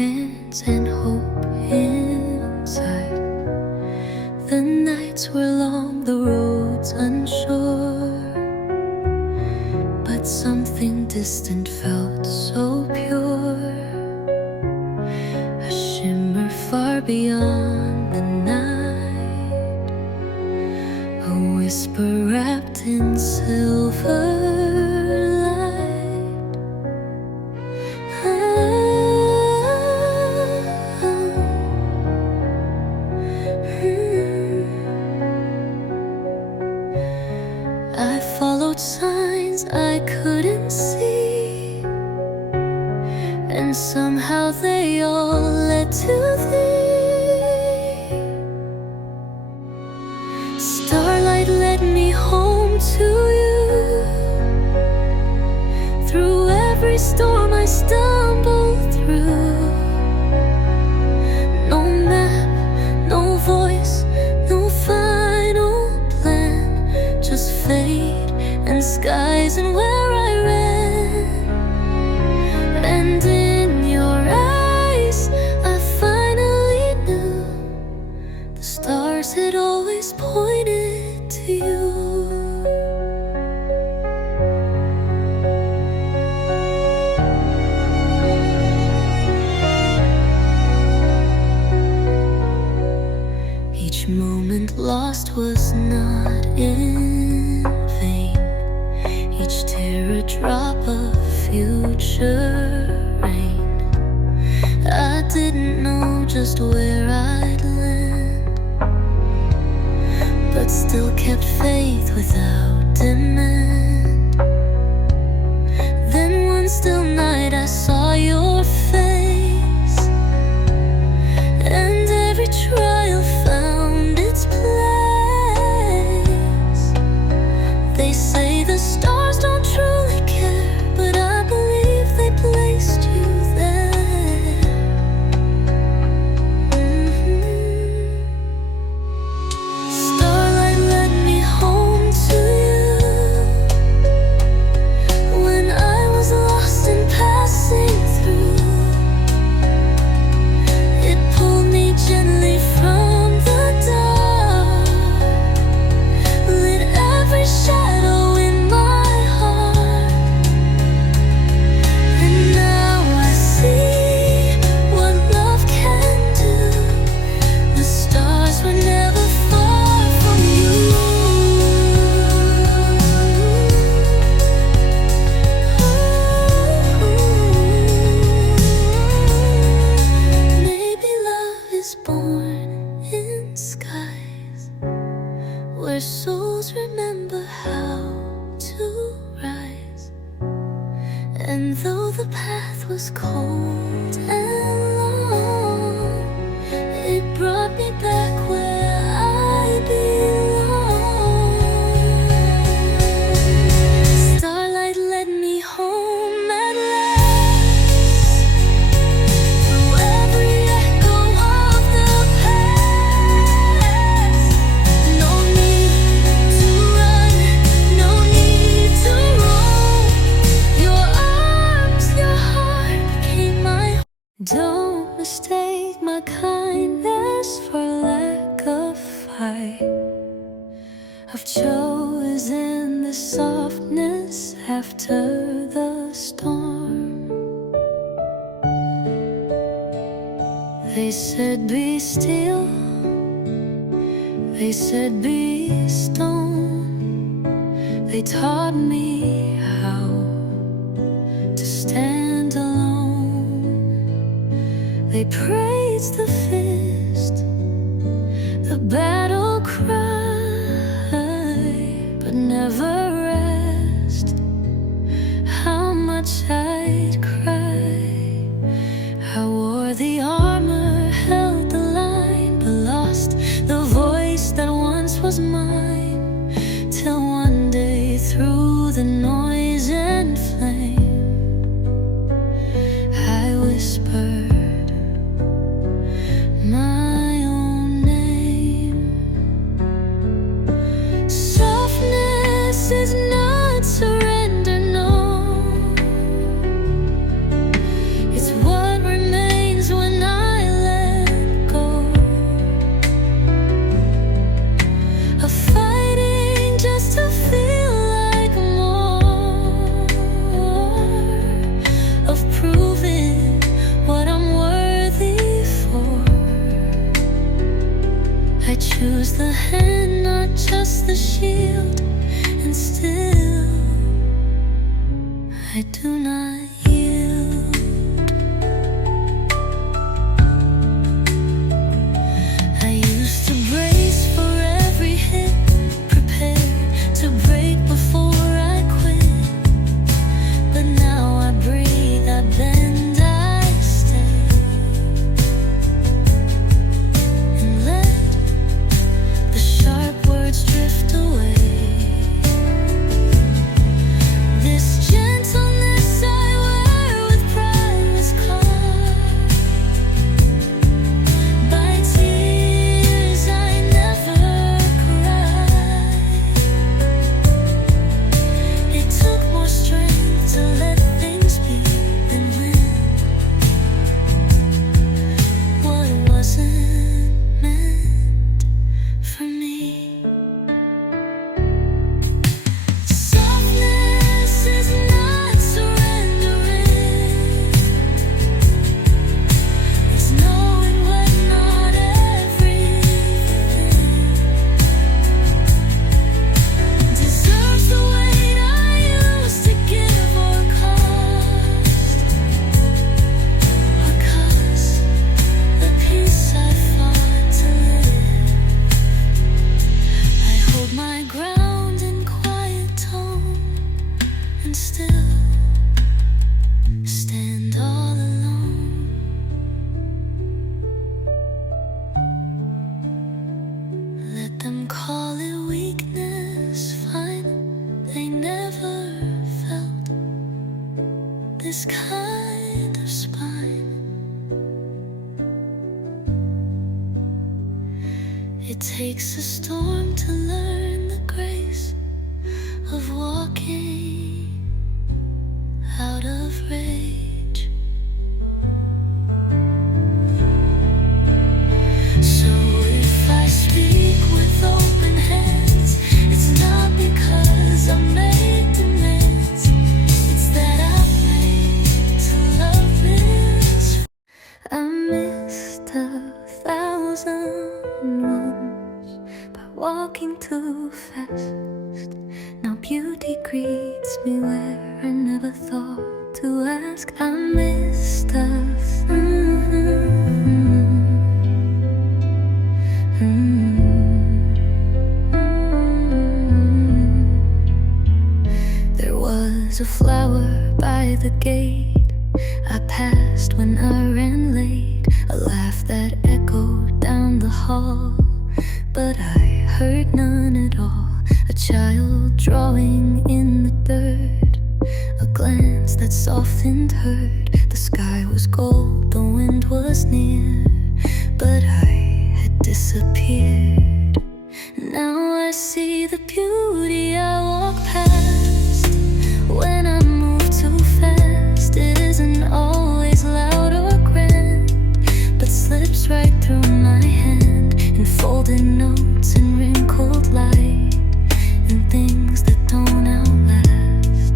hands and hope inside. The nights were long, the roads unsure, but something distant felt so pure. A shimmer far beyond the night, a whisper wrapped in silver. I followed signs I couldn't see, and somehow they all led to thee. Starlight led me home to you. Through every storm I stumbled through. No map, no voice, no final plan, just fate and skies and where I ran. And in your eyes I finally knew the stars had always pointed to you. Each moment lost was not in vain. Each tear a drop of future rain. I didn't know just where I'd land, but still kept faith without demand. Then one still night I saw your face, and every trial found its place. They say the stars don't truly care, but I believe they placed you there. Starlight led me home to you. When I was lost and passing through, it pulled me gently from the dark, lit every shadow in my heart. And now I see what love can do. The stars were never far from you. Maybe love is born in skies, where souls remember how to rise. And though the path was cold and long, it brought me back where I belong. Starlight led me home at last, through every echo of the past. No need to run, no need to roam. Your arms, your heart became my home. Don't mistake my kindness for lack of fight. I've chosen the softness after the storm. They said be still, they said be stone. They taught me how to stand alone. They praised the fist, the battle cry, but never rest. How much I'd cry. I wore the armor, held the line, but lost the voice that once was mine. Till one day through the noise and flame, I whispered my own name. Softness just the shield, and still I do not yield. I used to brace for every hit, prepare to break before I quit. But now I breathe, I bend, I stay, and let the sharp words drift away. This gentleness I wear with pride is caught by tears I never cried. It took more strength to let things be than when what wasn't meant for me. Softness is not surrendering. It's knowing what not everything deserves the weight I used to give or cost, or cost the peace I fought to live. I hold my ground in quiet tone and still stand all alone. Let them call it weakness, fine. They never felt this kind of spine. It takes a storm to learn the grace of walking out of rage. So if I speak with open hands, it's not because I made demands. It's that I'm made to love this. I missed 1,000 by walking too fast. Now beauty greets me where I never thought to ask. I missed us. There was a flower by the gate I passed when I ran late, a laugh that echoed down the hall, but I heard none at all. A child drawing in the dirt, a glance that softened hurt. The sky was gold, the wind was near, but I had disappeared. Now I see the beauty I walk past. When I move too fast, it isn't always loud or grand, but slips right through my hand in folded notes and wrinkled light, and things that don't outlast.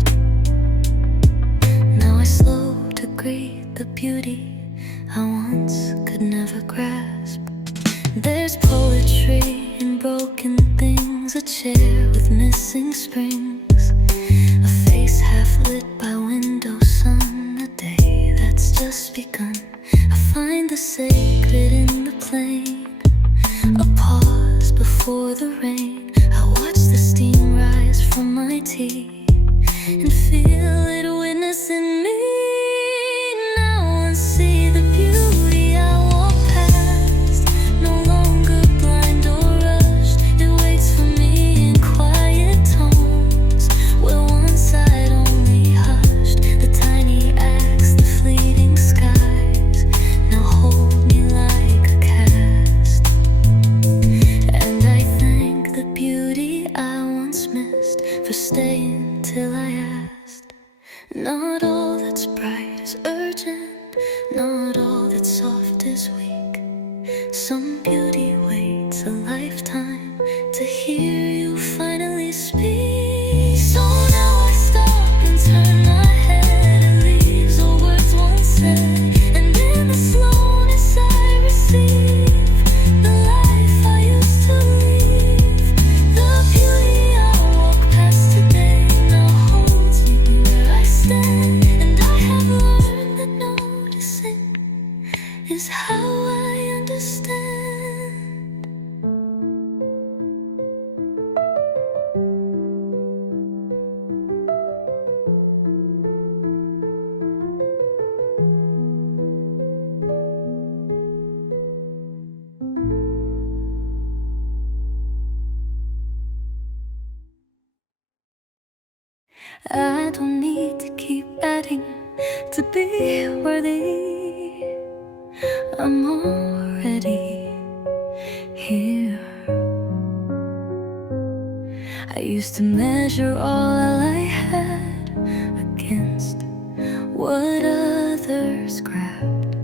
Now I slow to greet the beauty I once could never grasp. There's poetry in broken things, a chair with missing springs, a face half lit by window sun, a day that's just begun. I find the sacred in the plain, a pause before the rain. I watch the steam rise from my tea and feel it witness in me. Now I see the beauty I walk past, no longer blind or rushed. It waits for me in quiet tones where once I'd only hushed. The tiny acts, the fleeting skies now hold me like a cast. And I thank the beauty I once missed for staying till I asked. Not all the is how I understand. I don't need to keep adding to be worthy. I'm already here. I used to measure all I had against what others grabbed.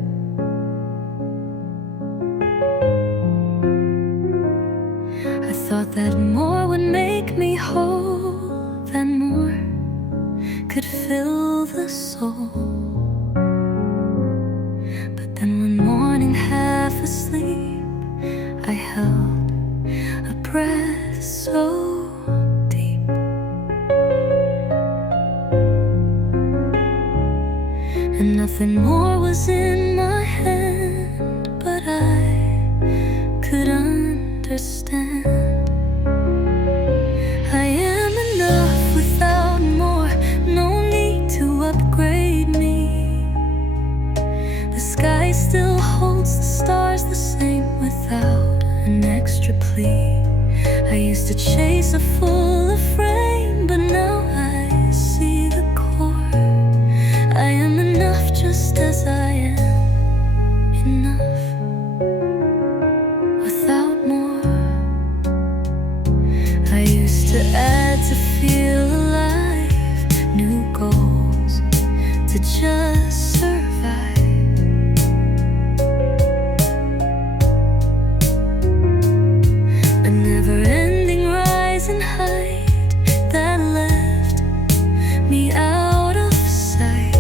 I thought that more would make me whole, than more could fill the soul. But then one morning, half asleep, I held a breath so deep, and nothing more was in my hand, but I could understand. I am enough without more, no need to upgrade me. The sky still holds the stars the same without an extra plea. I used to chase a fuller frame, but now I see the core. I am enough just as I am enough without more. I used to add to feel alive, new goals to just survive. A never-ending rise and height that left me out of sight.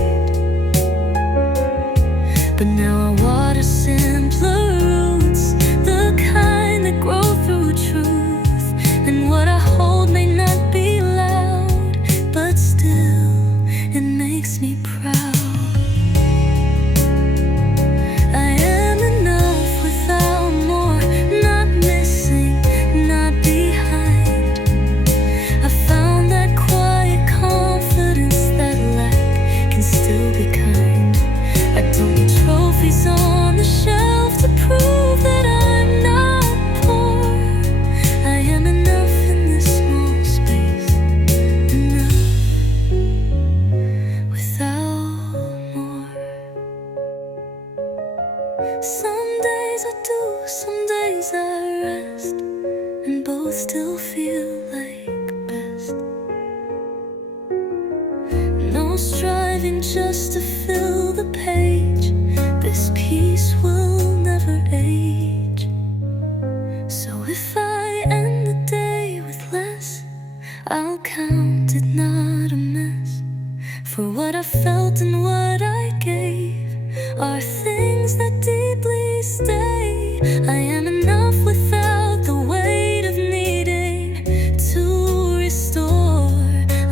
But now I water simpler roots, the kind that grow through truth. And what I hold may not be loud, but still it makes me proud. I am enough without more, not missing, not behind. I found that quiet confidence that lack can still be kind. I don't need trophies on the shelf to prove that I'm not poor. I am enough in this small space, enough without more. Some days I do, some days I rest, and both still feel like best. No striving just to fill the page, this piece will never age. So if I end the day with less, I'll count it not a mess. For what I felt and what I gave are things that deeply stay. I am enough without the weight of needing to restore.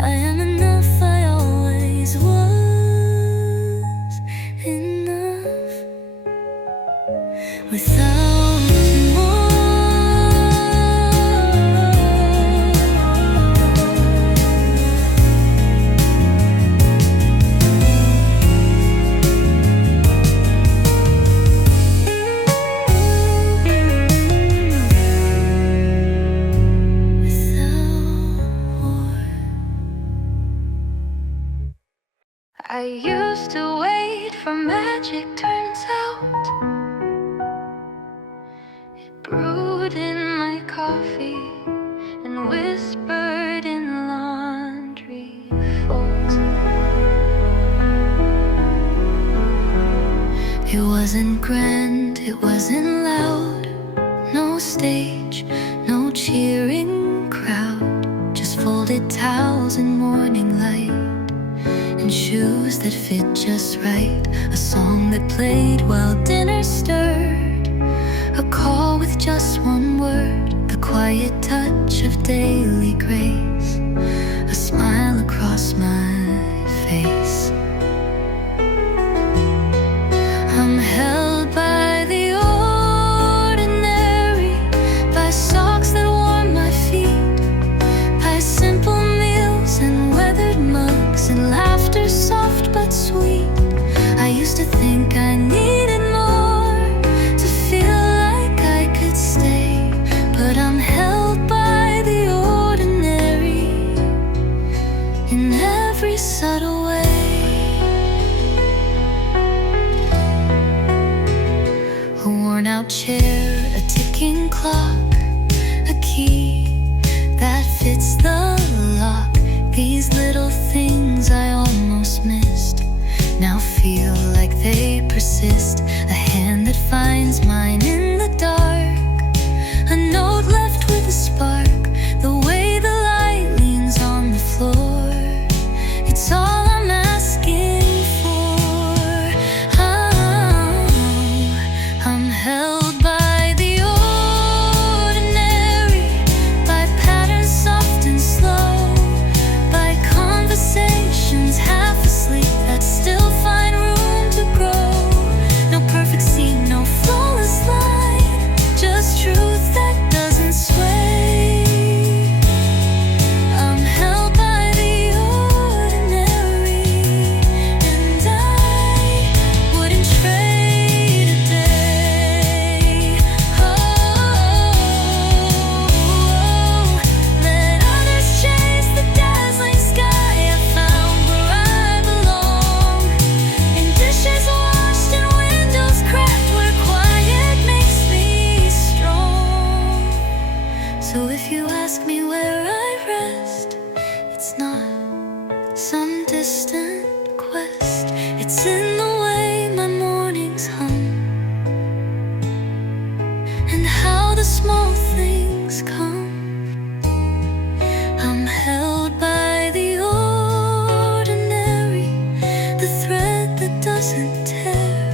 I am enough, I always was enough without more. I used to wait for magic, turns out it brewed in my coffee and whispered in laundry folds. It wasn't grand, it wasn't loud, no stage, no cheering crowd, just folded towels and morning light, and shoes that fit just right. A song that played while dinner stirred, a call with just one word, the quiet touch of daily grace, a smile across my face. I'm held by out chair, a ticking clock, a key that fits the lock. These little things I almost missed now feel like they persist. A hand that finds mine in the dark, a note left with a spark. The way the light leans on the floor, it's all I'm asking for. I'm held by the ordinary, by patterns soft and slow, by conversations half asleep that still find room to grow. No perfect scene, no flawless line, just truth that doesn't sway. I'm held by the ordinary, and I wouldn't trade a day. Let others chase the dazzling sky. I found where I belong, in dishes washed and windows cracked, where quiet makes me strong. So if you ask me where I rest, it's not some distant quest. It's in the way my mornings hum, and how the small things come. I'm held by the ordinary, the thread that doesn't tear,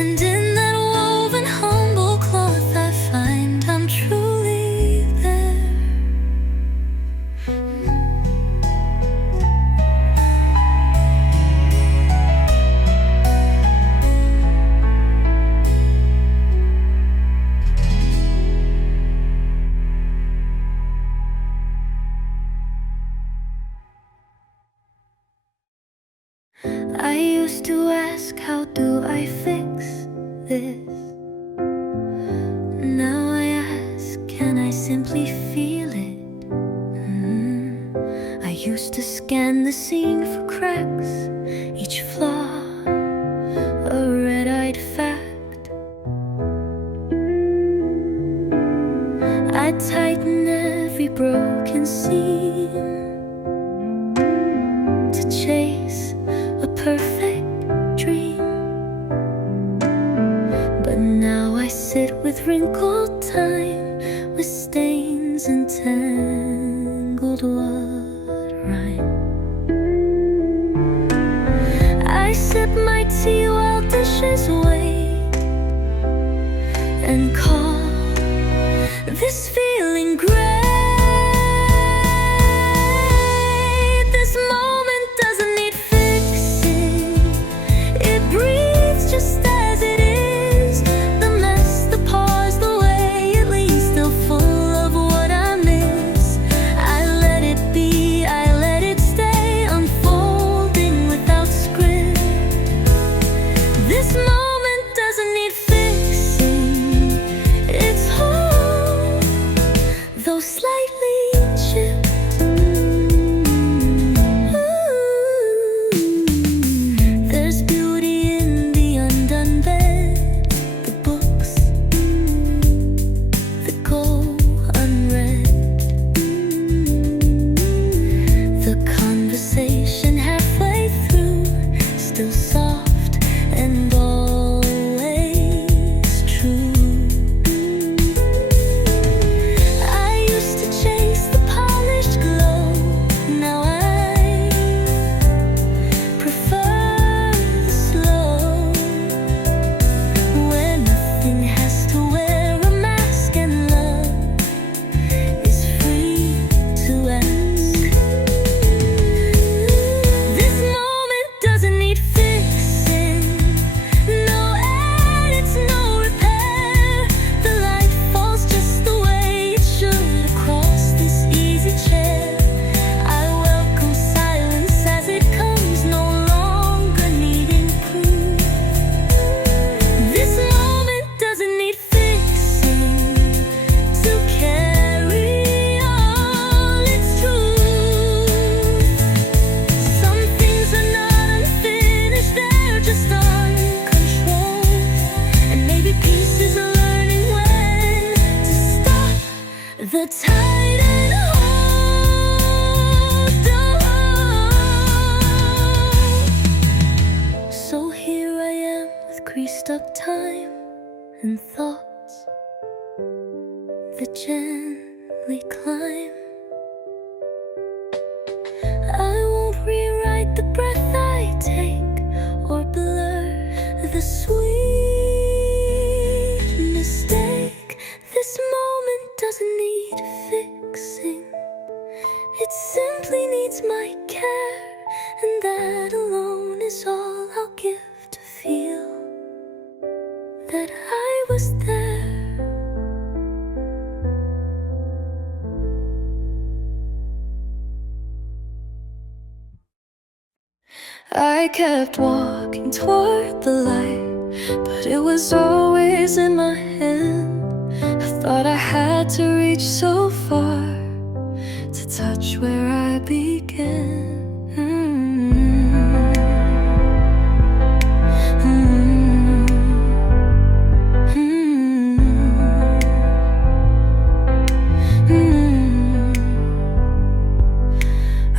and in that woven humble cloth I find I'm truly there. I used to ask, how do I fix this? Now I ask, can I simply feel it? I used to scan the scene for cracks, each flaw a red-eyed fact. I'd tighten every broken seam to chase a perfect dream. But now I sit with wrinkled time, with stains and tangled what rhyme. I sip my tea while dishes wait, and call this feeling great. This moment doesn't need fixing, it breathes just as it is. The mess, the pause, the way it leaves, still full of what I miss. I let it be, I let it stay, unfolding without script. This moment doesn't need fixing, it's whole. time and thoughts that gently climb. I won't rewrite the breath I take or blur the sweet mistake. This moment doesn't need fixing, it simply needs my care, and that alone is all I'll give to feel that I was there. I kept walking toward the light, but it was always in my hand. I thought I had to reach so far to touch where I began.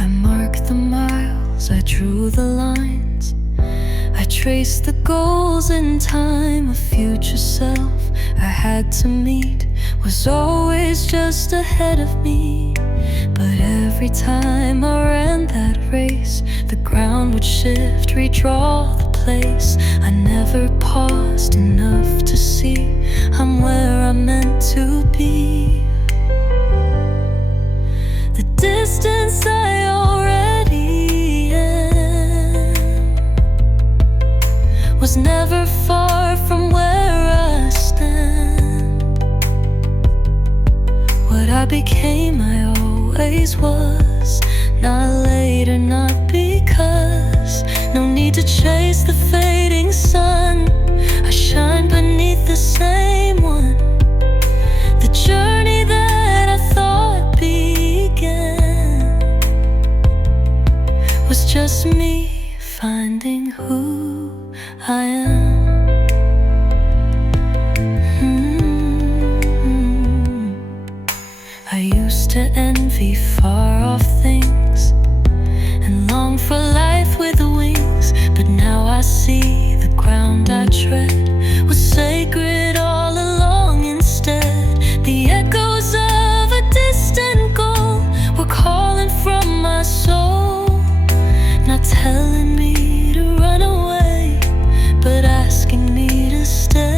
I marked the miles, I drew the lines, I traced the goals in time. A future self I had to meet was always just ahead of me. But every time I ran that race, the ground would shift, redraw the place. I never paused enough to see I'm where I'm meant to be. The distance I already am was never far from where I stand. What I became, I always was. Not later, not because. No need to chase the fading sun. I shine beneath the same one. The journey that I thought began was just me finding who I am. I used to envy far-off things and long for life with wings, but now I see the ground I tread was sacred all along instead. The echoes of a distant goal were calling from my soul, not telling me to run away, but asking me to stay.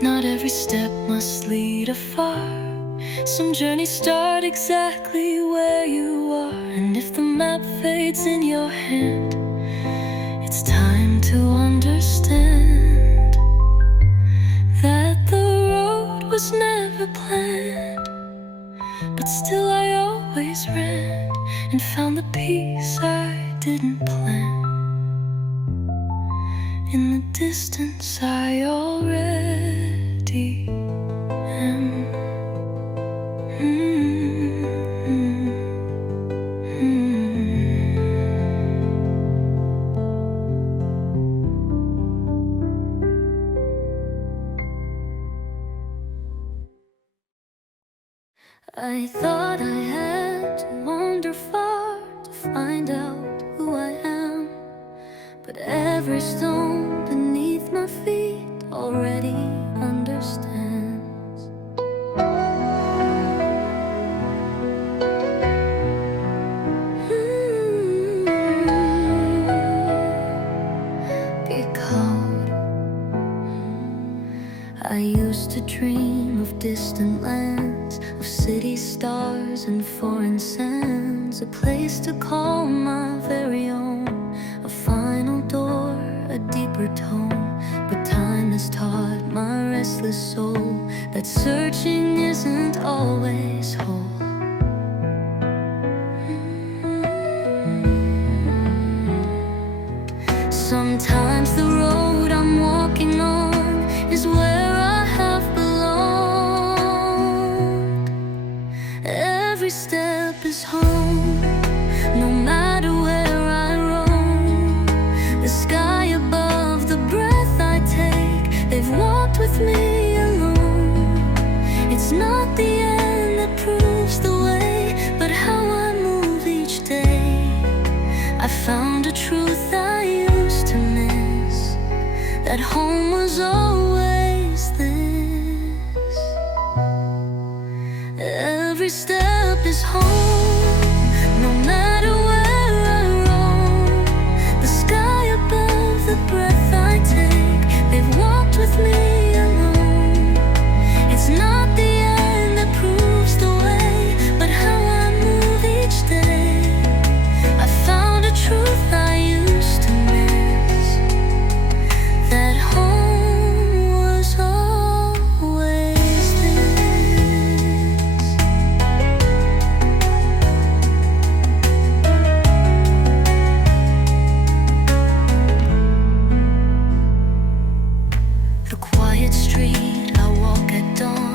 Not every step must lead afar. Some journeys start exactly where you are. And if the map fades in your hand, it's time to understand that the road was never planned. But still I always ran and found the peace I didn't plan. In the distance I already am. I thought I had to wander far to find out who I am, but every stone beneath my feet already understands. Because I used to dream of distant lands, of city stars and foreign sands, a place to call my very own, a final door, a deeper tone. But time has taught my restless soul that searching isn't always whole. Sometimes the road I'm walking on is where I have belonged. Every step is home, no matter where I roam. The sky above, the breath I take, they've walked with me alone. It's not the end that proves the way, but how I move each day. I found a truth I used to miss, that home was always this. Every step is home, no matter where I roam. The sky above, the breath I take, they've walked with me alone. It's not the end that proves the way, but how I move each day. I found a truth I used to miss, that home was always this. The quiet street I walk at dawn,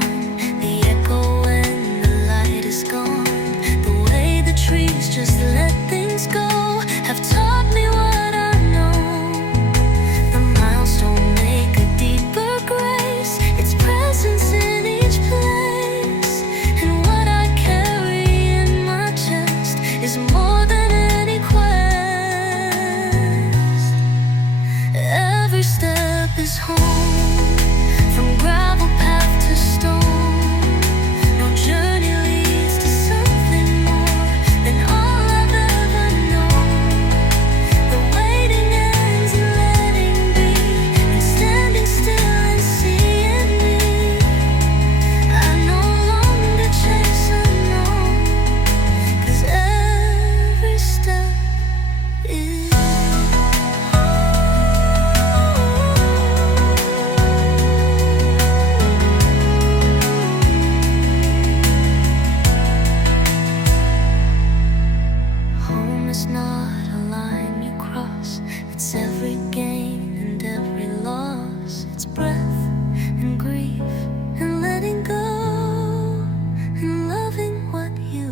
the echo when the light is gone. The way the trees just let things go have taught me what I know. The milestone make a deeper grace, its presence in each place. And what I carry in my chest is more than any quest. Every step is home, from gravel path to stone. No journey leads to something more than all I've ever known. The waiting ends in letting be, and standing still and seeing me. I no longer chase unknown, 'cause every step is home is not a line you cross. It's every gain and every loss. It's breath and grief and letting go and loving what you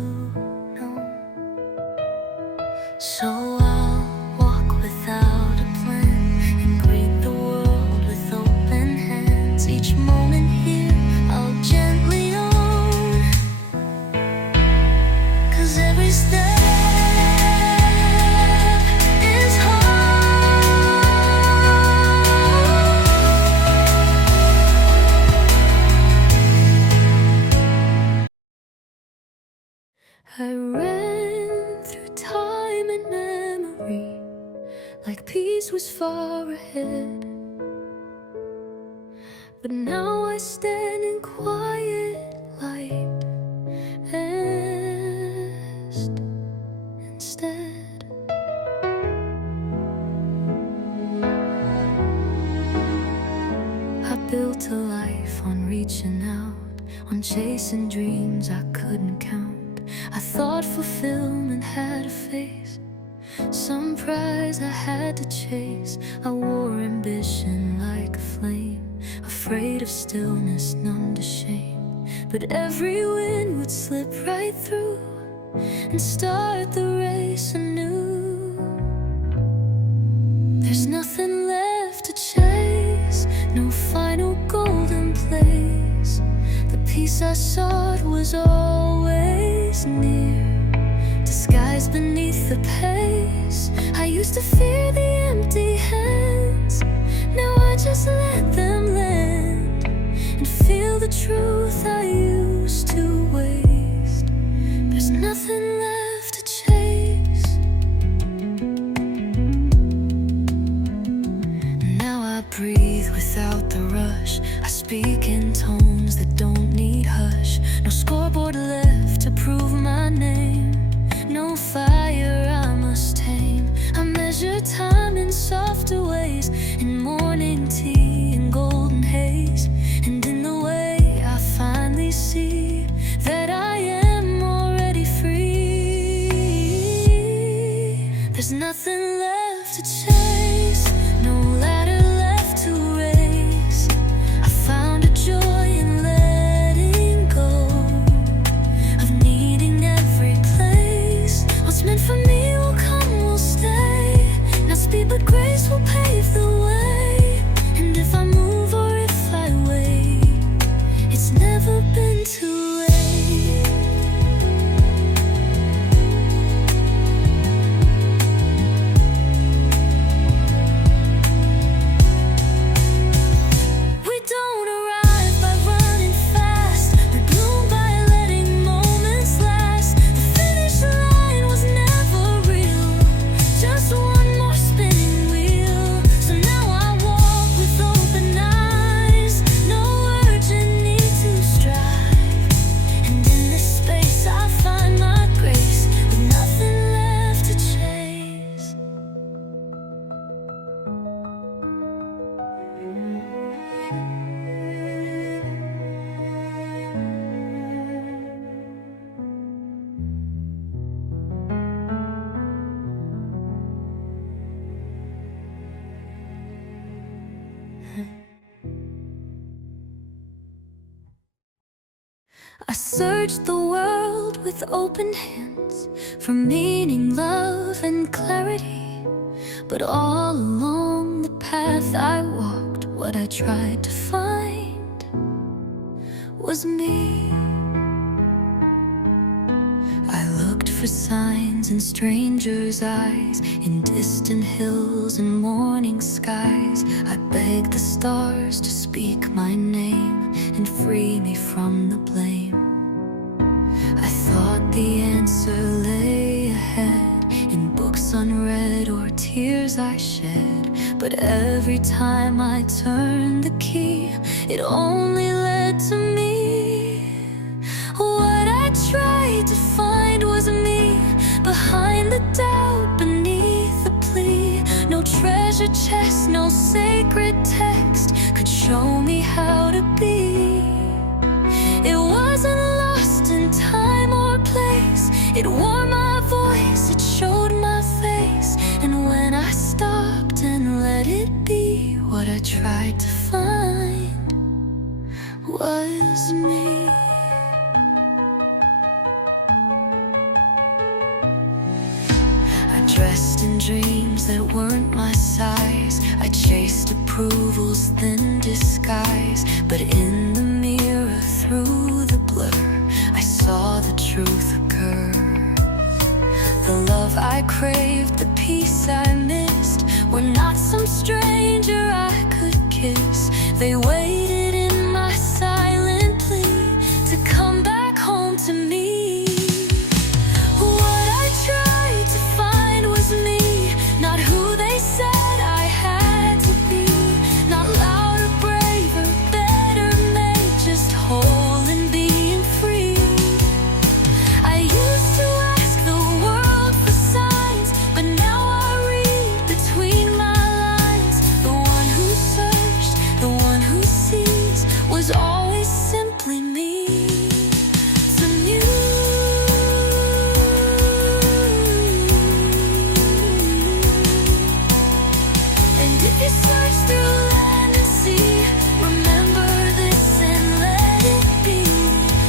know. So I'll walk without a plan and greet the world with open hands. Each moment here I'll gently own, 'cause every step is home. I ran through time and memory like peace was far ahead. But now I stand in quiet light instead. I built a life on reaching out, on chasing dreams I couldn't count. I thought fulfillment had a face, some prize I had to chase. I wore ambition like a flame, afraid of stillness, numb to shame. But every wind would slip right through and start the race anew. There's nothing left to chase, no final golden place. The peace I sought was always near, disguised beneath the pace. I used to fear the empty hands, now I just let them land and feel the truth I used to waste. There's nothing left to chase. Now I breathe without the rush, I speak I searched the world with open hands for meaning, love, and clarity. But all along the path I walked, what I tried to find was me. I looked for signs in strangers' eyes, in distant hills and morning skies. I begged the stars to speak my name and free me from the blame. I thought the answer lay ahead, in books unread or tears I shed. But every time I turned the key, it only led to me. What I tried to find was me, behind the doubt, beneath the plea. No treasure chest, no sacred text could show me how to be. It wasn't lost in time or place, it wore my voice, it showed my face. And when I stopped and let it be, what I tried to find was me. Dressed in dreams that weren't my size, I chased approval's thin disguise. But in the mirror, through the blur, I saw the truth occur. The love I craved, the peace I missed, were not some stranger I could kiss. They waited in my silent plea to come back home to me. Not who they said I had to be, not louder, braver, better made, just whole and being free. I used to ask the world for signs, but now I read between my lines. The one who searched, the one who sees, was always simply me. To me, you search through land and sea, remember this and let it be.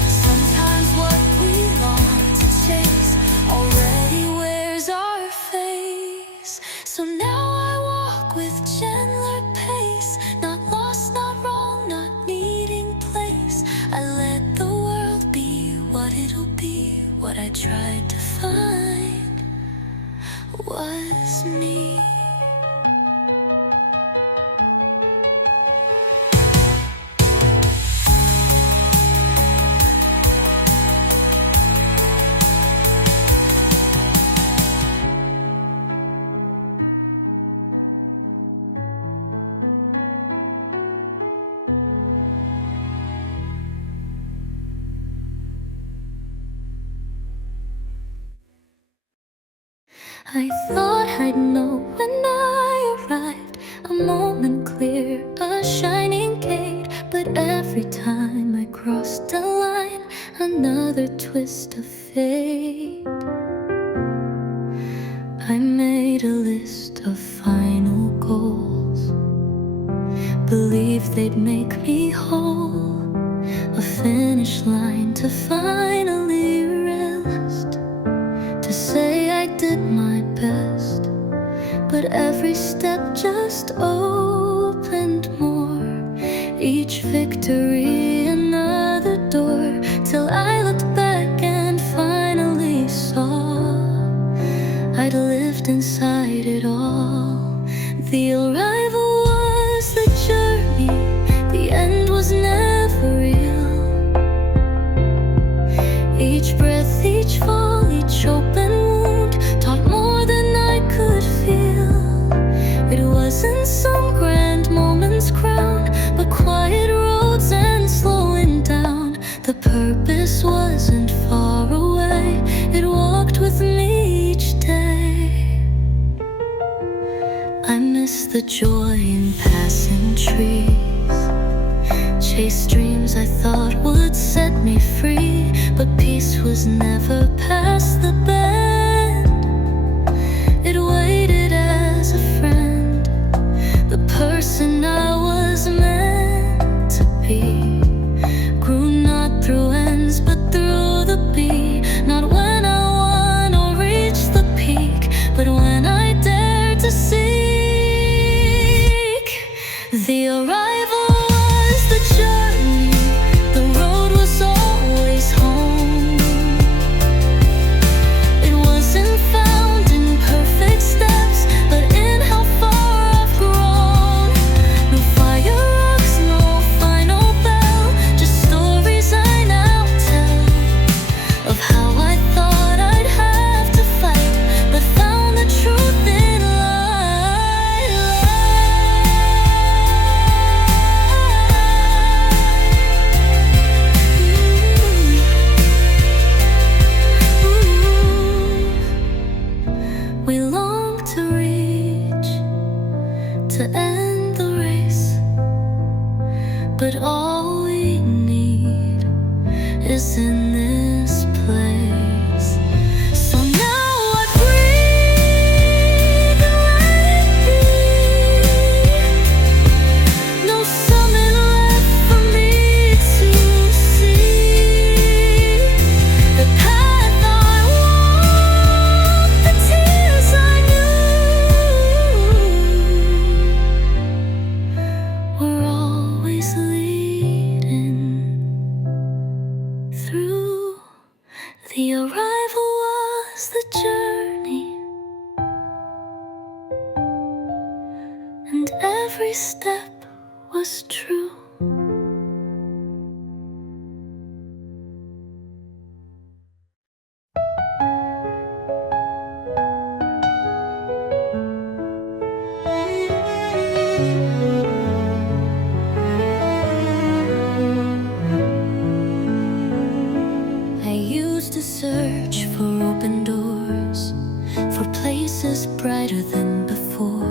Sometimes what we long to chase already wears our face. So now I walk with gentler pace, not lost, not wrong, not needing place. I let the world be what it'll be. What I tried to find was me. I thought I'd know when I arrived, a moment clear, a shining gate. But every time I crossed a line, another twist of fate. I made a list of final goals, believed they'd make me whole, a finish line to finally rest, to say I did my best. But every step just opened more, each victory another door, till I looked back and finally saw I'd lived inside it all. The arrival was the journey, the end was never real. Each breath, each fall, each open wound taught more than I could feel. It wasn't some grand moment's crown, but quiet roads and slowing down. The purpose wasn't far away, it walked with me each day. I miss the joy in passing trees, chased dreams I thought would set me free. But peace was never past the bend, it waited as a friend, the person I was meant to be. Grew not through ends but but all we need is in this place. So now I breathe and let it be. No summit left for me to see. The path I walk, the tears I knew were always leading through. The arrival was the journey, and every step was true. I used to search for open doors, for places brighter than before.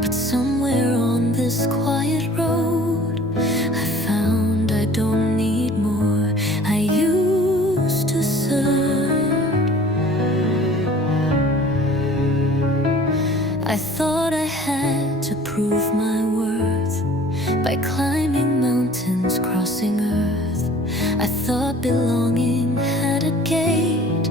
But somewhere on this quiet road, I found I don't need more. I used to search. I thought I had to prove my worth by climbing mountains, crossing earth. I thought belonging had a gate,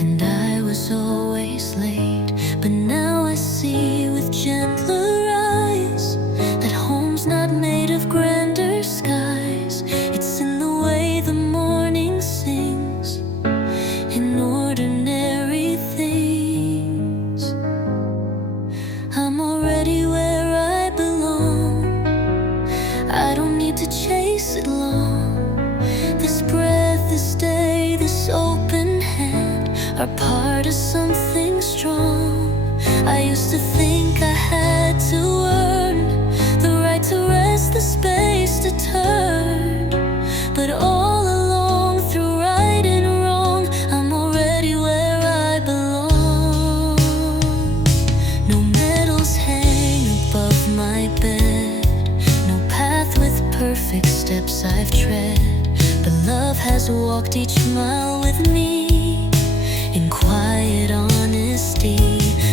and I was always late. But now I see with gentler eyes that home's not made of grander skies. It's in the way the morning sings, in ordinary things. I'm already where I belong. I don't need to chase it long. This breath, this day, this open hand are part of something strong. I used to think I had to earn the right to rest, the space to turn. But all along, through right and wrong, I'm already where I belong. No medals hang above my bed, no path with perfect steps I've tread. But love has walked each mile with me in quiet honesty.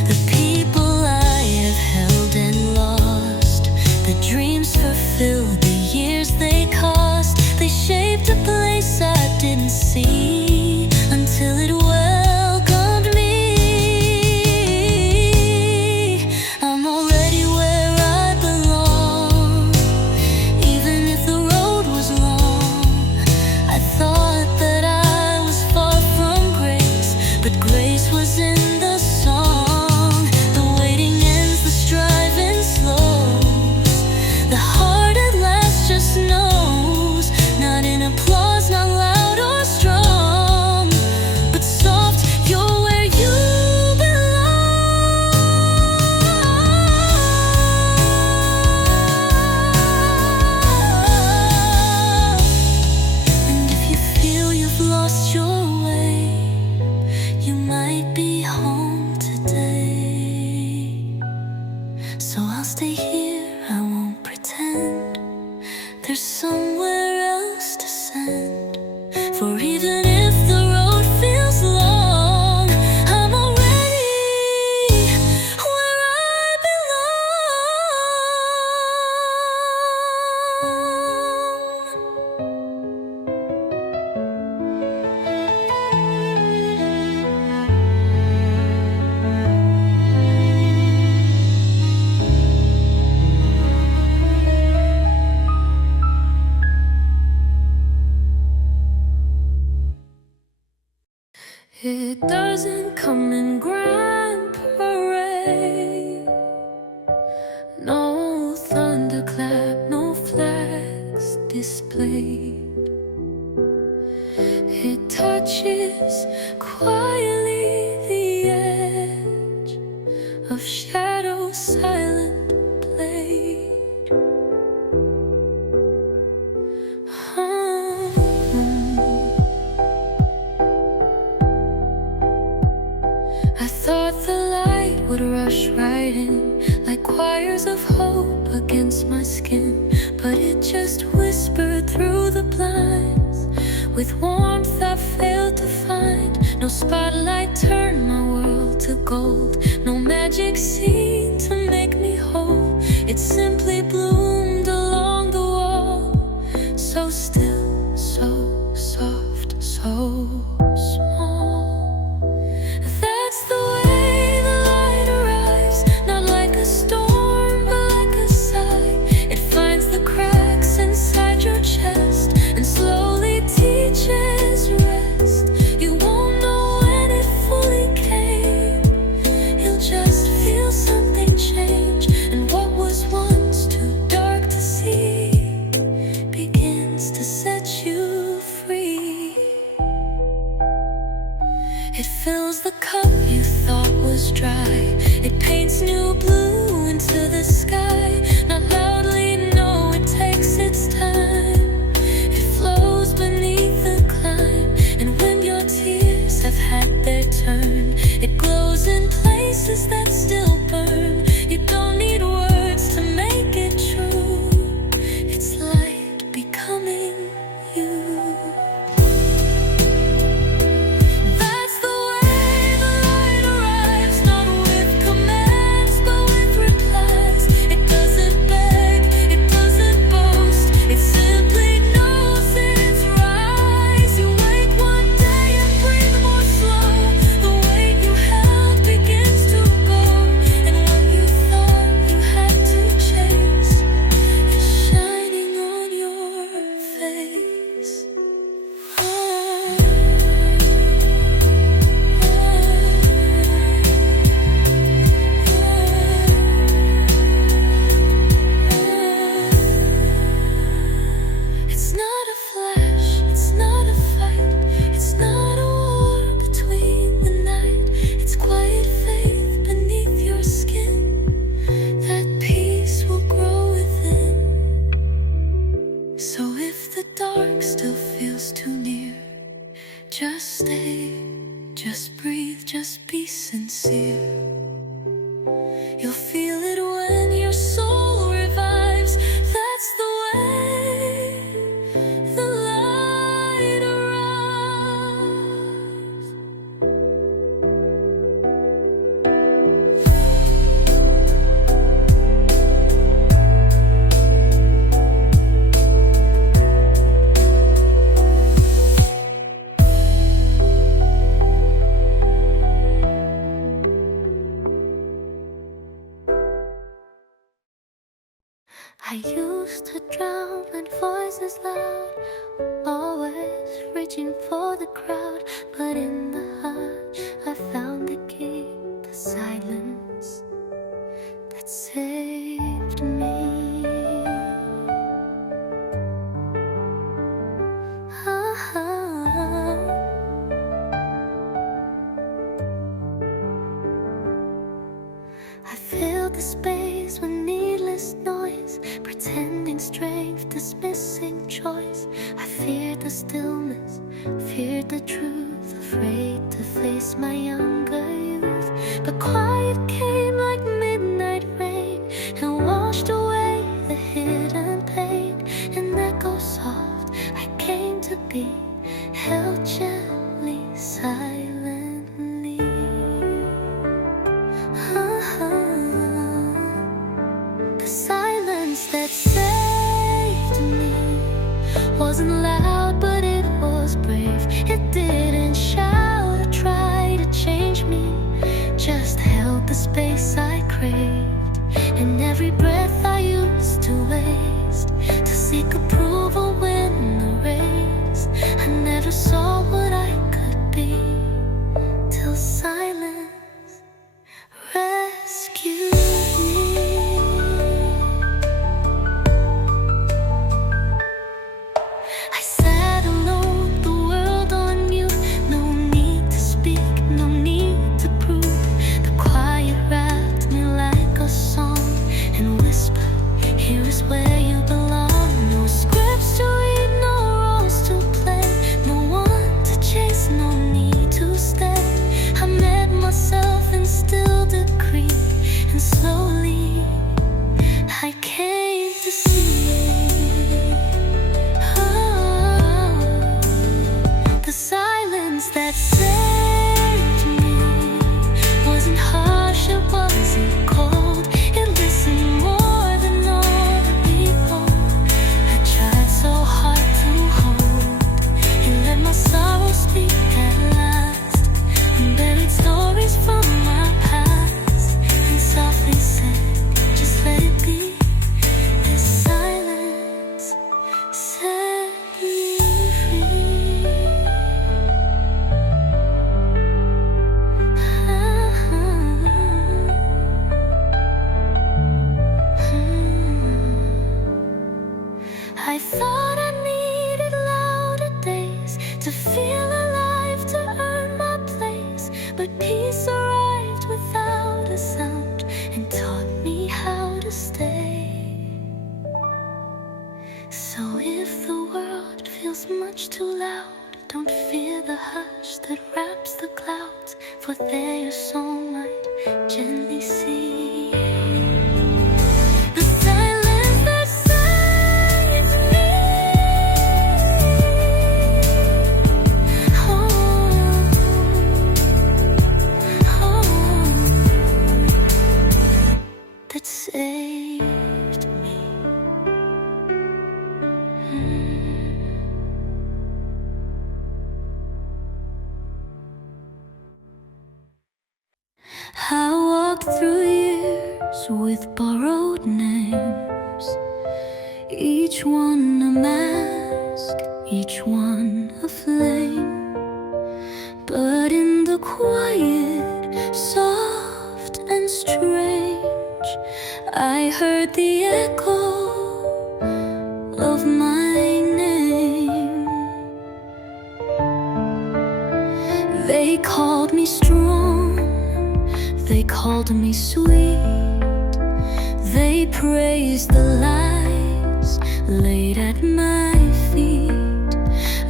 The people I have held and lost, the dreams fulfilled, the years they cost. They shaped a place I didn't see until it welcomed me. I'm already where I belong, even if the road was long. I thought that I was far from grace, but grace was in the song. The waiting ends, the striving slows. The heart at last just knows, not in applause, not loud or strong, but soft. You're where you belong. And if you feel you've lost your way, you might be home today. So I'll stay here, I won't pretend there's somewhere else to send. For even if the road feels long, I'm already where I It doesn't come in grand parade, no thunderclap, no flags displayed. It touches quietly the edge of shadow's silent blade. I thought the light would rush right in like choirs of hope against my skin, but it just whispered through the blinds. With warmth I failed to find. No spotlight turned my world to gold. No magic scene to make me whole. It simply bloomed along the wall. So still, so soft, so small. That's the way the light arrives. Not like a storm, but like a sigh. It finds the cracks inside your chest and slowly teaches rest. You won't know when it fully came. You'll just feel something change, and what was once too dark to see begins to set you free. It fills the cup you thought was dry. It paints new blue into the sky. Not loudly, no, it takes its time. It flows beneath the climb, and when your tears have had their turn, it glows in places that still burn. You don't need words to make it true. It's light becoming you. That's the way the light arrives. Not with commands, but with replies. It doesn't beg, it doesn't boast. It simply knows its rise. You wake one day and breathe more slow. The weight you held begins to go, and what you thought you had to chase is shining on your face. It's not a flash, it's not a fight, it's not a war between the night. It's quiet faith beneath your skin. That peace will grow within. So if the dark still feels too near, just stay, just breathe, just be sincere. You'll feel it when your soul revives. That's the way the light arrives. I used to drown when voices loud, always reaching for the crowd. But in the hush I found the key, the silence that saved me. I filled the space with needless noise, pretending strength, dismissing choice. I feared the stillness, feared the truth, afraid to face my younger youth. But quiet came like midnight rain and washed away the hidden pain. An echo soft, I came to be held gently, silently. The silence that saved me wasn't loud, but it was brave. It didn't shout or try to change me, just held the space I craved. And every breath I used to waste to seek approval when erased. I never saw what I could be till silence rescued me. I sat alone, the world on mute. No need to speak, no need to prove. The quiet wrapped me like a song and whispered, here is where you belong. No scripts to read, no roles to play, no one to chase, no need peace arrived without a sound and taught me how to stay. So if the world feels much too loud, don't fear the hush that wraps the clouds, for there your soul might gently see the silence that saves me. That saved me. I walked through years with borrowed names, each one a mask, each one a flame. But in the quiet, soft and strange, I heard the echo of my name. They called me strong, they called me sweet, they praised the lies laid at my feet.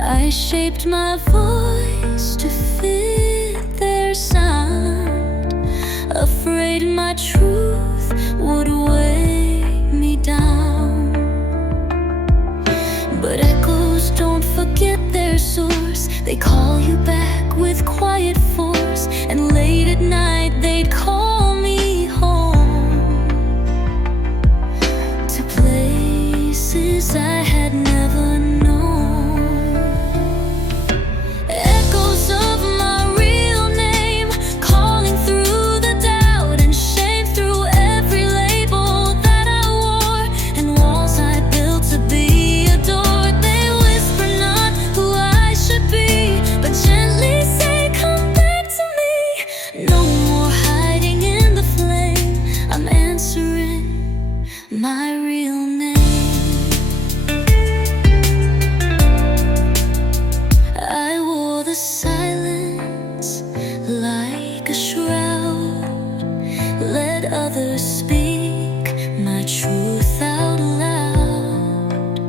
I shaped my voice to fit their sound, afraid my truth would weigh me down. But echoes don't forget their source, they call you back with quiet force, and late at night they'd call me home, to places I had never known. Echoes of my real name, calling through the doubt and shame, through every label that I wore, and walls I built to be adored. They whisper not who I should be, but gently say, come back to me. No more hiding in the flame, I'm answering my real name. I wore the silence like a shroud, let others speak my truth out loud.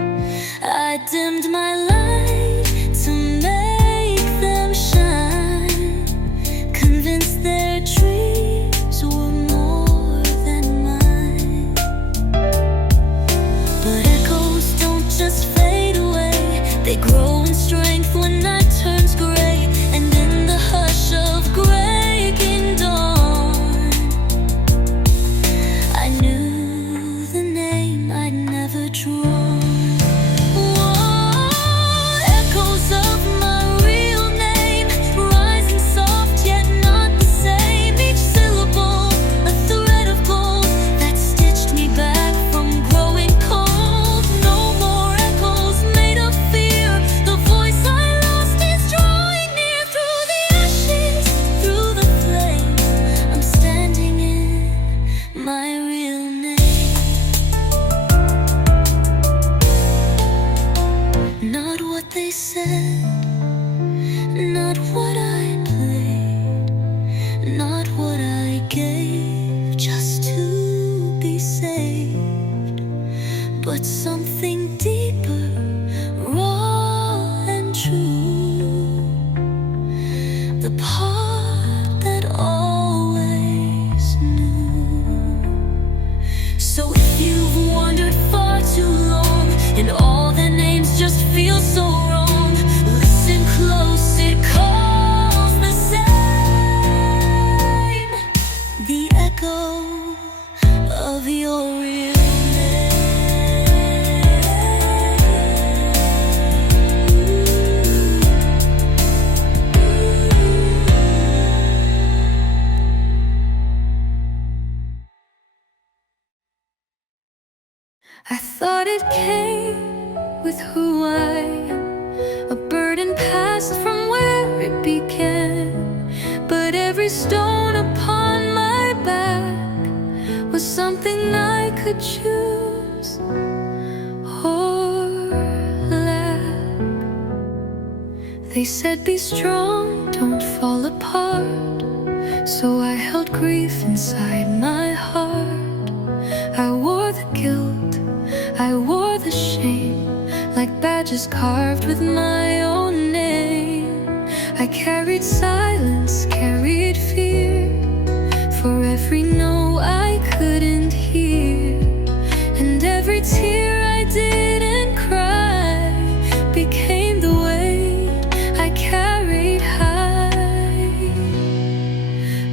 I dimmed my light to make them shine, convinced their dreams were more than mine. But echoes don't just fade away, they grow in strength when night turns gray, and in the hush of breaking dawn, I knew the name I'd never drawn. Whoa, echoes of my real name, rising soft yet not the same, each syllable a thread of gold that stitched me back from growing cold. No more echoes made of fear, the voice I lost is drawing near. Through the ashes, through the flames, I'm standing in my real name. Not what they said, not what I played, not what I gave just to be saved, but something deeper, raw and true, the part that always knew. So if you've wandered far too long, and all their names just feel so wrong, listen close, it calls the same. The echo of your real I thought it came with who I am, a burden passed from where it began. But every stone upon my back was something I could choose or lack. They said, be strong, don't fall apart. So I held grief inside my heart. I wore the guilt, I wore the shame, like badges carved with my own name. I carried silence, carried fear, for every no I couldn't hear, and every tear I didn't cry became the weight I carried high.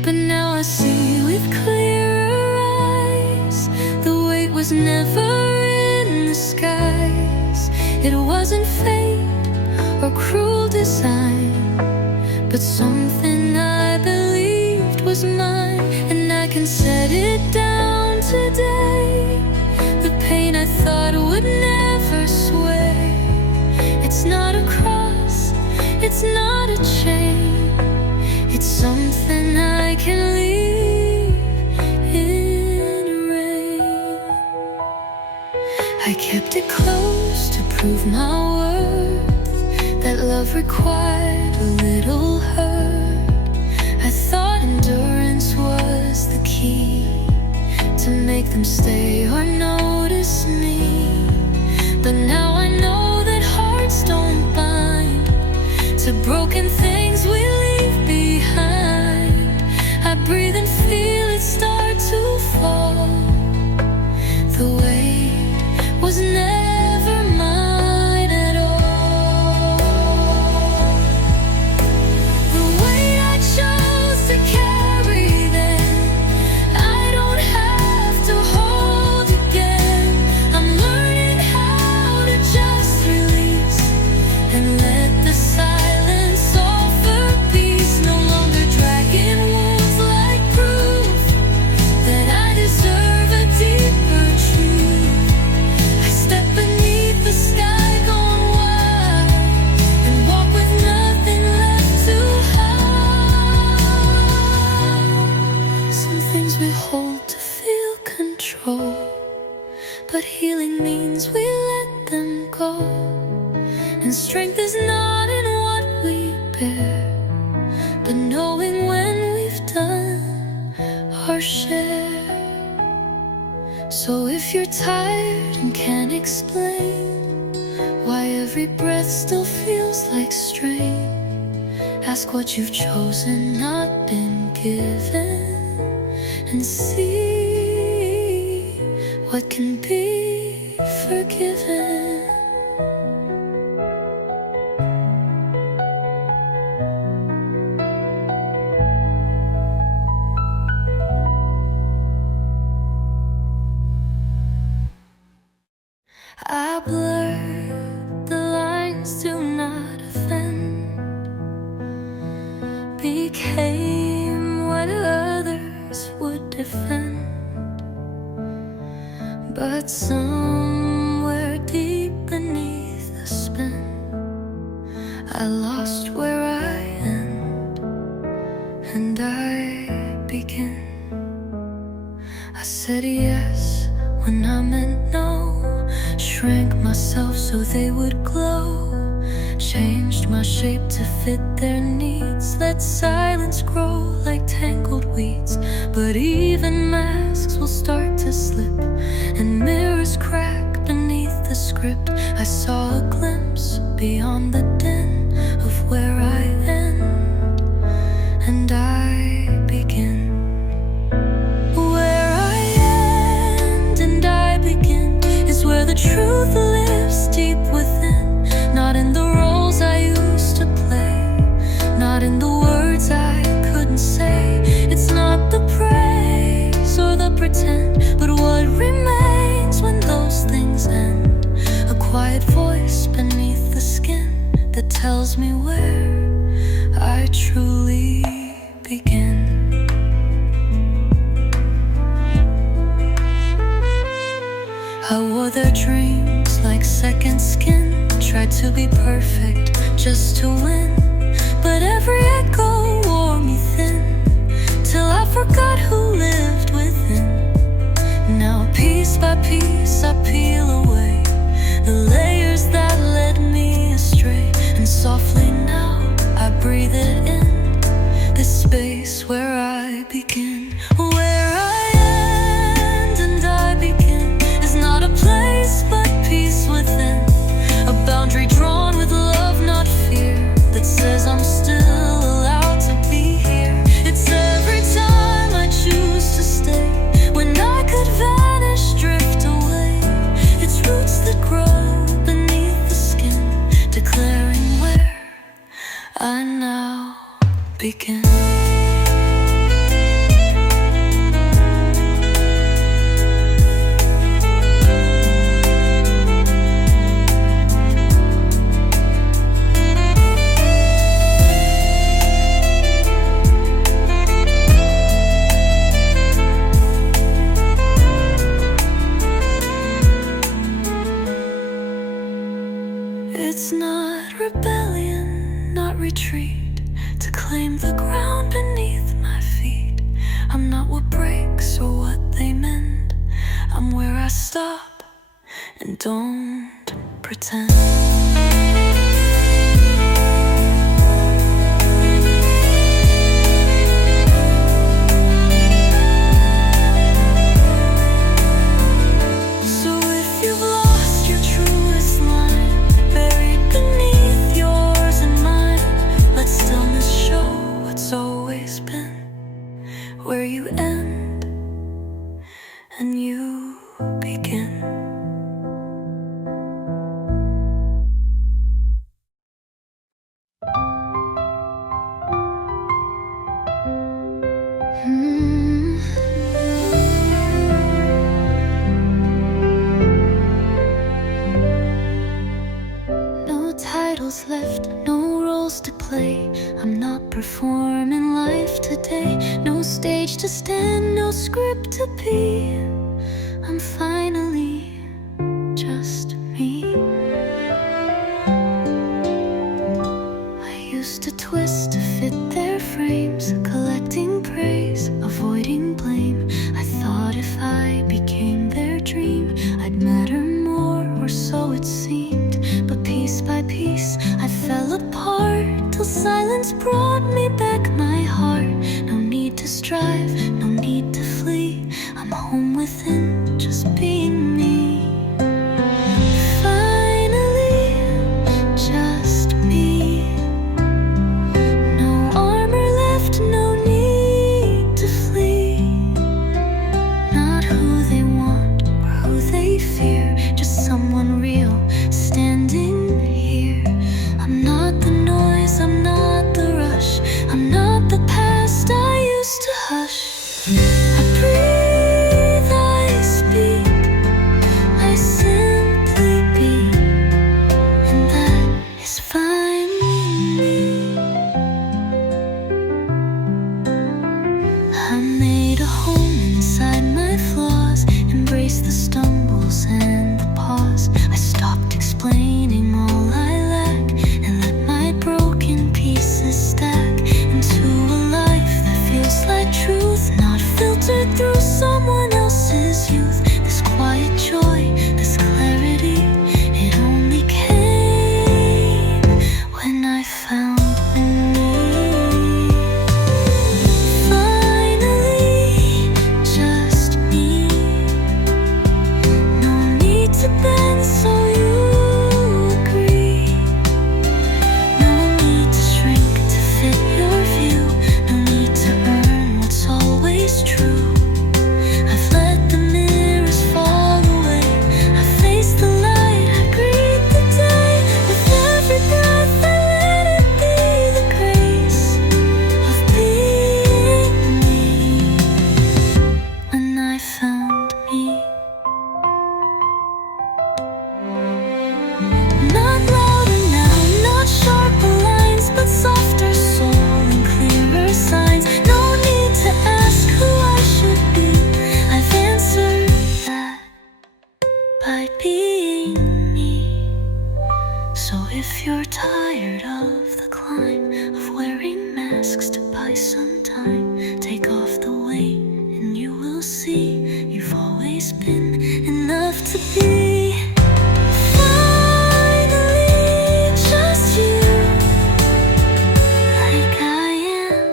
But now I see with clearer eyes, the weight was never in the skies. It wasn't fate or cruel design, but something I believed was mine. And I can set it down today, the pain I thought would never sway. It's not a cross, it's not a chain, it's something I can leave in rain. I kept it close to prove my worth, that love required a little hurt. I thought endurance was the key to make them stay or notice me. But now I know that hearts don't bind to broken things we leave behind. I breathe and feel it start to fall. The weight was never mine at all. The weight I chose to carry then, I don't have to hold again. I'm learning how to just release and let the silence offer peace. No longer dragging wounds like proof that I deserve a deeper truth. I step beneath the sky gone wide and walk with nothing left to hide. Some things we hold to feel control, but healing means we let them go. And strength is not in what we bear, but knowing when we've done our share. So if you're tired and can't explain why every breath still feels like strain, ask what you've chosen, not been given, and see what can be forgiven. I blurred the lines, do not offend, became what others would defend. But somewhere deep beneath the spin, I lost where I end and I begin. I said yes when I meant no, shrank myself so they would glow, changed my shape to fit their needs, let silence grow like tangled weeds. But even masks will start to slip and mirrors crack beneath the script. I saw a glimpse beyond the din of where I end and I begin. Where I end and I begin is where the truth lives deep within. Not in the roles I used to play, not in the words I couldn't say. It's not the praise or the pretend, but what remains when those things end. A quiet voice beneath the skin that tells me where I truly begin. I wore their dreams like second skin, tried to be perfect just to win, but every echo wore me thin, till I forgot who lived within. Now piece by piece I peel away the layers that led me astray, and softly now I breathe it in, this space where I I begin. Where I end and I begin is not a place but peace within. A boundary drawn with love, not fear, that says I'm still allowed to be here. It's every time I choose to stay when I could vanish, drift away. It's roots that grow beneath the skin, declaring where I now begin. It's not rebellion, not retreat, to claim the ground beneath my feet. I'm not what breaks or what they mend. I'm where I stop and don't pretend. Where you end and you begin. No titles left, no roles to play. I'm not performing life today. No stage to stand, no script to be. I'm finally just me. I used to twist to fit their frames, collecting praise, avoiding blame. I thought if I became their dream, I'd matter more, or so it seemed. But piece by piece, I fell apart, till silence brought me back my heart. No need to strive, no need to flee. I'm home within, just being me. Finally, just me. No armor left, no need to flee. Not who they want or who they fear, just someone real standing here. I'm not the noise, I'm not the rush, I'm not the past I used to hush. I breathe, I speak, I simply be, and that is fine with me. I made a home inside my flaws, embraced the stumbles and the pause. I stopped explaining all I lack, and let my broken pieces stack into a life that feels like truth, not filtered through someone else's youth. This quiet joy, this clarity, it only came when I found me. Finally, just me. No need to bend so you agree. No need to shrink to fit your view. No need to earn what's always true. I've let the mirrors fall away. I face the light, I greet the day. With every breath I let it be the grace of being me. When I found me. Not louder now, not sharper lines, but softer soul and clearer signs. No need to ask who I should be. I've answered that by being me. So if you're tired of the climb, of wearing masks to buy some time, take off the weight and you will see you've always been enough to be. Finally, just you, like I am.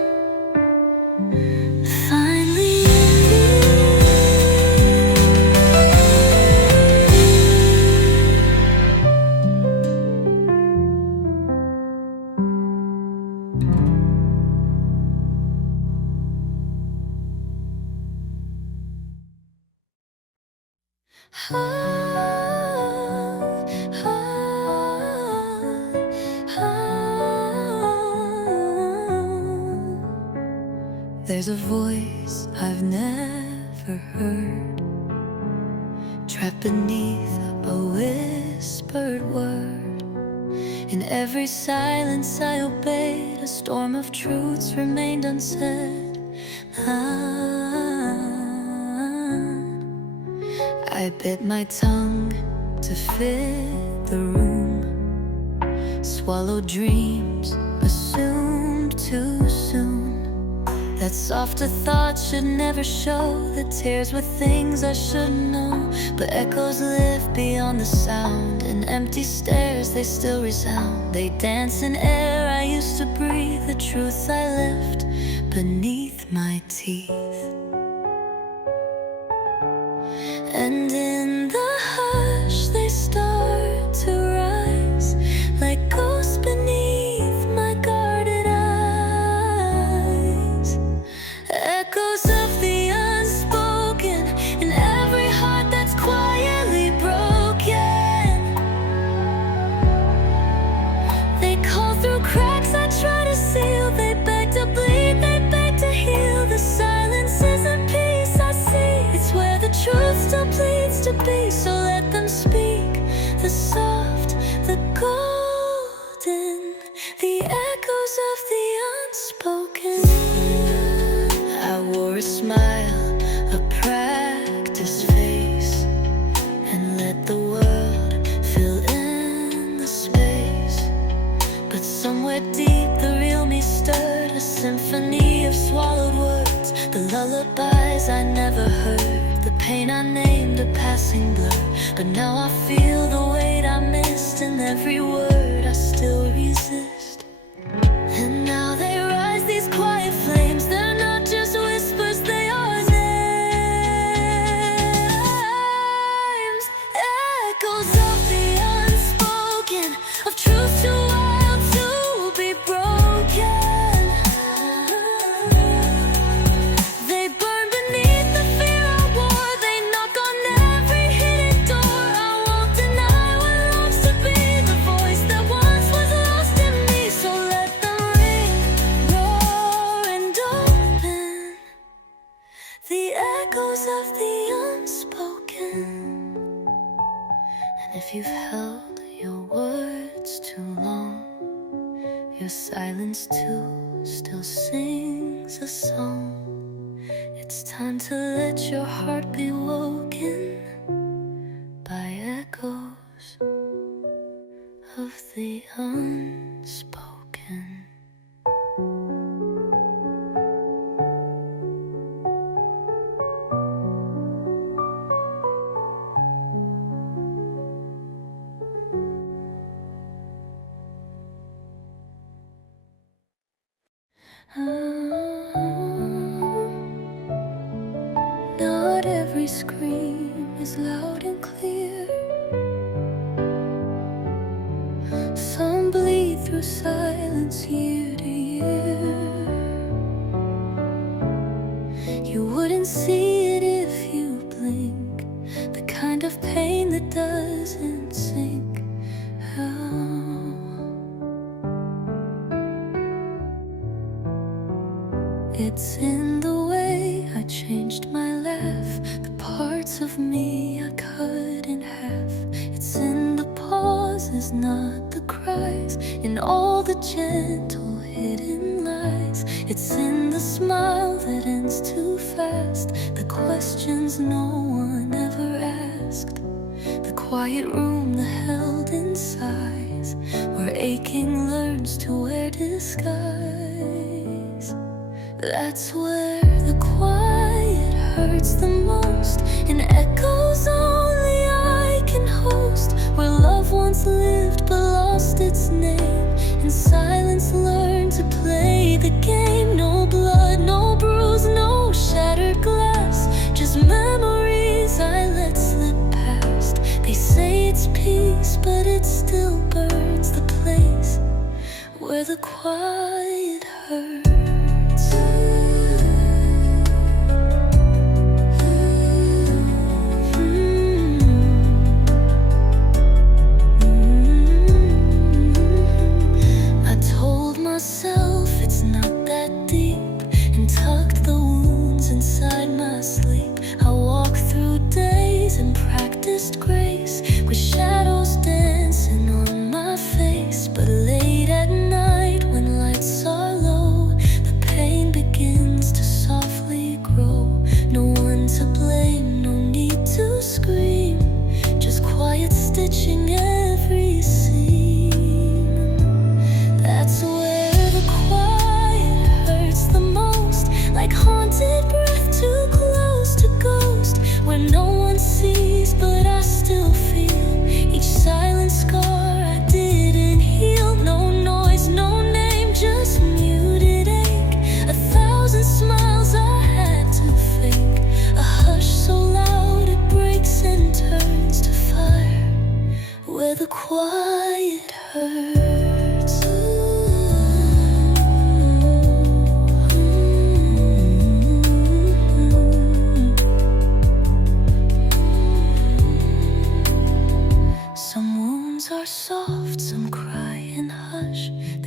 Ah, ah, ah. There's a voice I've never heard, trapped beneath a whispered word. In every silence I obeyed, a storm of truths remained unsaid. I bit my tongue to fit the room, swallowed dreams assumed too soon, that softer thoughts should never show, that tears were things I shouldn't know. But echoes live beyond the sound, and empty stares, they still resound. They dance in air I used to breathe, the truth I left beneath my teeth. And in the hush they start to rise, like ghosts beneath my guarded eyes. Echoes of the unspoken in every heart that's quietly broken. They call through cracks I try to seal, they beg to bleed, they beg to heal. The silence isn't peace I see, it's where the truth still pleads to be. So let them speak, the soft, the golden, the echoes of the unspoken. I wore a smile, a practiced face, and let the world fill in the space. But somewhere deep the real me stirred, a symphony of swallowed words, the lullabies I never heard, the pain I named a passing blur. But now I feel the weight I missed, in every word I still resist. And now they rise, these quiet flames, they're not just whispers, they are names. Echoes of the unspoken, of truth too wild to be broken. They burn beneath the fear I wore, they knock on every hidden door. I won't deny what longs to be the voice that once was lost in me. So let them ring, roar and open, the echoes of the unspoken. And if you've held your words too long, your silence too still sings a song. It's time to let your heart be woken by echoes of the unspoken. Not every scream is loud and clear. Some bleed through silence year to year. You wouldn't see it if you blink, the kind of pain that doesn't sink. Oh. It's in the way I changed my laugh, the parts of me I cut in half. It's in the pauses, not the cries, in all the gentle hidden lies. It's in the smile that ends too fast, the questions no one ever asked, the quiet room, the held in sighs, where aching learns to wear disguise. That's where the quiet hurts the most, in echoes only I can host, where love once lived but lost its name, in silence learned to play the game. No blood, no bruise, no shattered glass, just memories I let slip past. They say it's peace, but it still burns the place where the quiet hurts.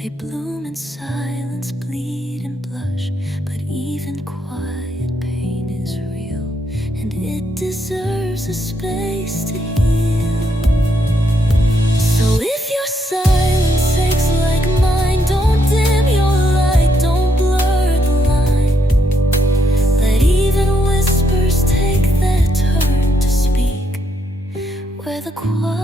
They bloom in silence, bleed and blush, but even quiet pain is real, and it deserves a space to heal. So if your silence aches like mine, don't dim your light, don't blur the line. Let even whispers take their turn to speak, where the quiet